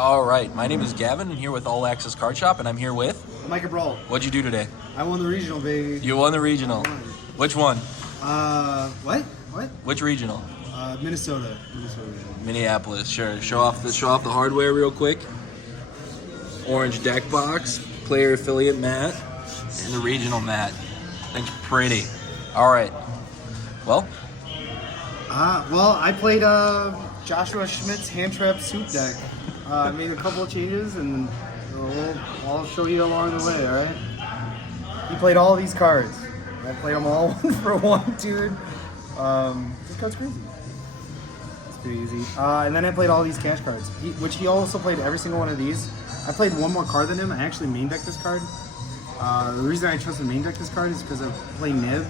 All right, my name is Gavin. I'm here with All Access Card Shop, and I'm here with... Micah Brault. What'd you do today? I won the regional, baby. You won the regional. Which one? What? Which regional? Minnesota. Minneapolis, sure. Show off the hardware real quick. Orange deck box, player affiliate mat, and the regional mat. Thing's pretty. All right. Well, I played Joshua Schmidt's hand trap soup deck. I made a couple of changes, and I'll show you along the way. All right. He played all these cards. I played them all one for one, dude. This card's crazy. It's pretty easy. And then I played all these cash cards, which he also played every single one of these. I played one more card than him. I actually main decked this card. The reason I chose to main deck this card is because I play Nib,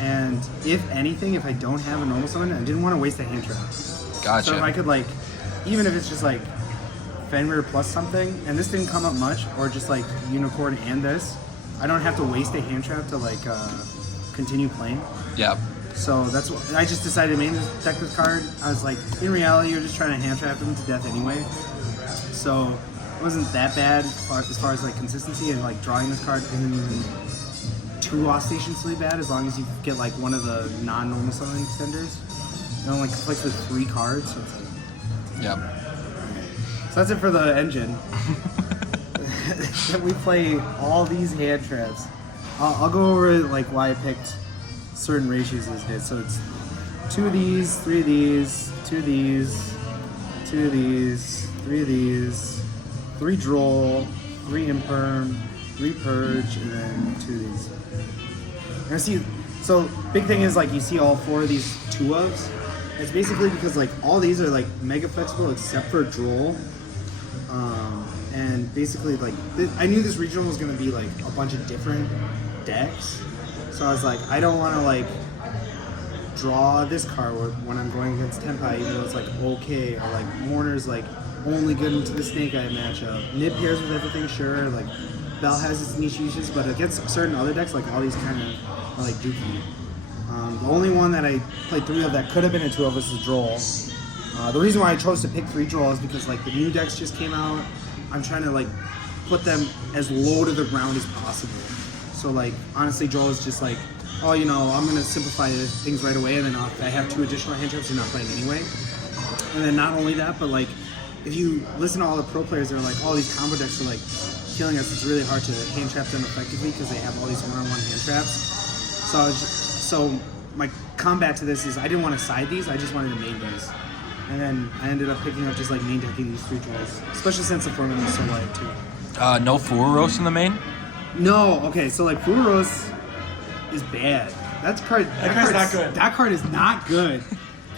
and if anything, if I don't have a normal summon, I didn't want to waste a hand trap. Gotcha. So if I could, like, even if it's just like Fenrir plus something, and this didn't come up much, or just like Unicorn and this, I don't have to waste a hand trap to like continue playing. Yeah. So that's what I just decided to main deck this card. I was like, in reality, you're just trying to hand trap him to death anyway. So it wasn't that bad as far as like consistency, and like drawing this card isn't even too ostentiously bad as long as you get like one of the non-normal summoning extenders. It only conflicts with 3 cards. So it's like, Yeah. so that's it for the engine. We play all these hand traps. I'll go over like why I picked certain ratios as did. So it's 2 of these, 3 of these, 2 of these, 2 of these, 3 of these, 3 Droll, 3 Imperm, 3 Purge, and then 2 of these. And I see, so big thing is like you see all 4 of these 2-ofs. It's basically because like all these are like mega flexible except for Droll. And basically like, I knew this regional was going to be like a bunch of different decks. So I was like, I don't want to like draw this card when I'm going against Tenpai, even though it's like okay, or like Mourner's like only good into the Snake Eye matchup. Nib pairs with everything, sure. Like Bell has its niche uses, but against certain other decks, like all these kind of are like dookie. The only one that I played 3 of that could have been a 2 of was the Droll. The reason why I chose to pick 3 Droll is because like the new decks just came out. I'm trying to like put them as low to the ground as possible. So like honestly, Droll is just like, oh, you know, I'm gonna simplify things right away, and then I have 2 additional hand traps you're not playing anyway. And then not only that, but like if you listen to all the pro players, they're like, oh, these combo decks are like killing us. It's really hard to hand trap them effectively because they have all these one-on-one hand traps. So my combat to this is I didn't want to side these, I just wanted to main these. And then I ended up picking up just like main decking these 3 Drolls, especially since the format was so light too. No Furos in the main? No, okay, so like Furos is bad. That card's not good. That card is not good.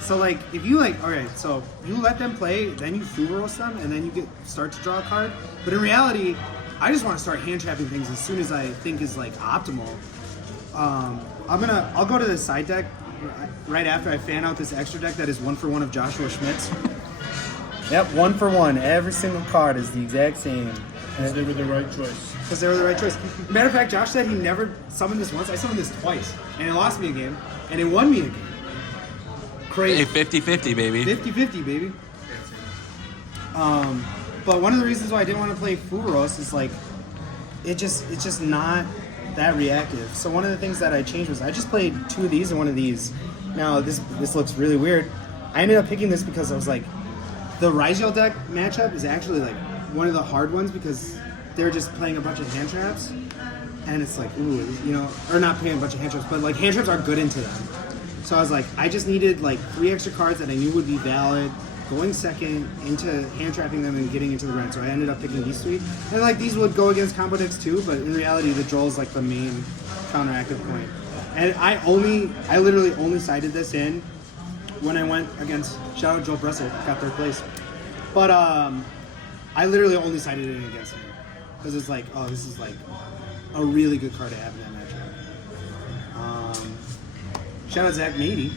So like if you like, okay, so you let them play, then you Furos them, and then you start to draw a card. But in reality, I just want to start hand trapping things as soon as I think is like optimal. I'll go to the side deck right after I fan out this extra deck that is 1 for 1 of Joshua Schmidt's. Yep, 1 for 1. Every single card is the exact same. Because they were the right choice. Because they were the right choice. Matter of fact, Josh said he never summoned this once. I summoned this twice, and it lost me a game, and it won me a game. Crazy. Hey, 50-50, baby. 50-50, baby. But one of the reasons why I didn't want to play Furos is like, it's just not that reactive. So one of the things that I changed was I just played 2 of these and 1 of these. Now this looks really weird. I ended up picking this because I was like, the Ryziel deck matchup is actually like one of the hard ones because they're just playing a bunch of hand traps, and it's like, ooh, you know, or not playing a bunch of hand traps, but like hand traps are good into them. So I was like, I just needed like 3 extra cards that I knew would be valid, going second into hand trapping them and getting into the red. So I ended up picking these 3. And like these would go against combo decks too, but in reality the Droll is like the main counteractive point. And I literally only sided this in when I went against, shout out Joel Bressel, got 3rd place. But I literally only sided it in against him. Because it's like, oh, this is like a really good card to have in that matchup. Shout out Zach Mady.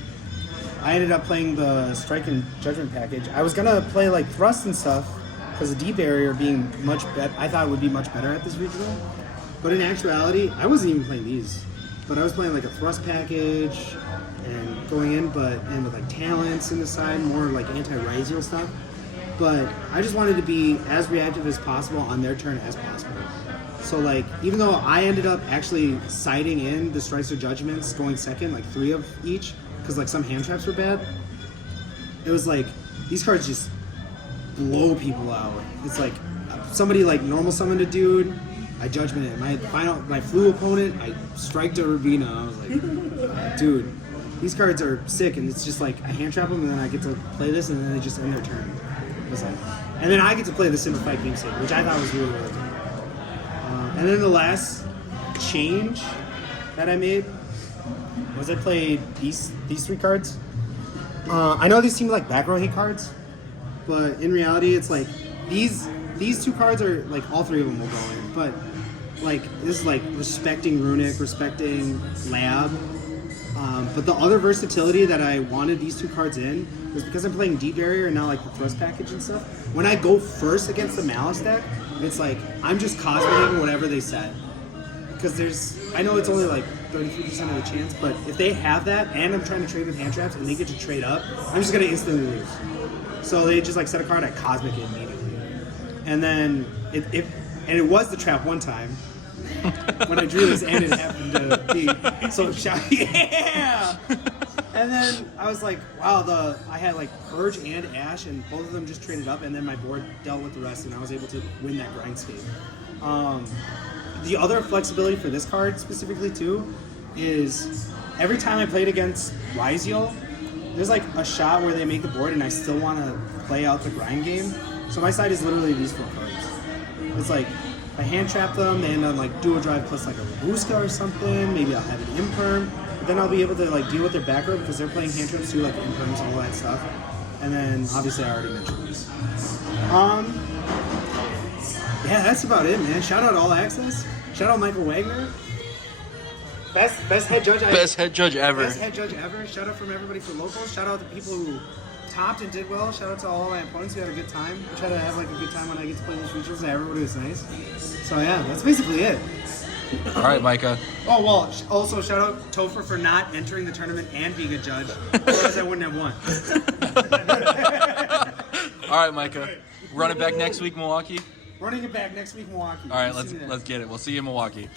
I ended up playing the Strike and Judgment package. I was gonna play like Thrust and stuff because the Deep Barrier being much better, I thought would be much better at this regional. But in actuality, I wasn't even playing these. But I was playing like a Thrust package and going in, and with like talents in the side, more like anti-Ryziel stuff. but I just wanted to be as reactive as possible on their turn as possible. So like, even though I ended up actually siding in the Strikes or Judgments, going second, like 3 of each, because like some hand traps were bad, it was like, these cards just blow people out. It's like, somebody like normal summoned a dude, I Judgment it. My flu opponent, I striked a Ravina. I was like, dude, these cards are sick, and it's just like, I hand trap them, and then I get to play this, and then they just end their turn. It was like, and then I get to play the Simplified Beam State, which I thought was really, really good. And then the last change that I made was I played these 3 cards. I know these seem like back row hate cards, but in reality, it's like these 2 cards are like all 3 of them will go in. But like this is like respecting Runic, respecting Lab. But the other versatility that I wanted these 2 cards in was because I'm playing Deep Barrier and now like the Thrust package and stuff. When I go first against the Malice deck, it's like I'm just cosmeting whatever they set. Because I know it's only like 33% of the chance, but if they have that and I'm trying to trade with hand traps and they get to trade up, I'm just gonna instantly lose. So they just like set a card, I cosmic it immediately. And then it was the trap one time. When I drew this and it happened to be so yeah. And then I was like, wow, I had like Purge and Ash, and both of them just traded up, and then my board dealt with the rest, and I was able to win that grindscape. The other flexibility for this card specifically too is every time I played against Ryziel, there's like a shot where they make the board, and I still want to play out the grind game. So my side is literally these 4 cards. It's like, if I hand trap them, they end on like dual drive plus like a Robuska or something. Maybe I'll have an Imperm. But then I'll be able to like deal with their back row because they're playing hand traps too, like Imperms and all that stuff. And then obviously I already mentioned these. Yeah, that's about it, man. Shout out All Access. Shout out Michael Wagner. Best head judge. Best head judge ever. Best head judge ever. Shout out from everybody for locals. Shout out to people who topped and did well. Shout out to all my opponents who had a good time. I try to have like a good time when I get to play these regionals, and everybody was nice. So yeah, that's basically it. All right, Micah. Oh well, also shout out Topher for not entering the tournament and being a judge. Otherwise I wouldn't have won. All right, Micah. Run it back next week, Milwaukee. Running it back next week, Milwaukee. All right, let's get it. We'll see you in Milwaukee.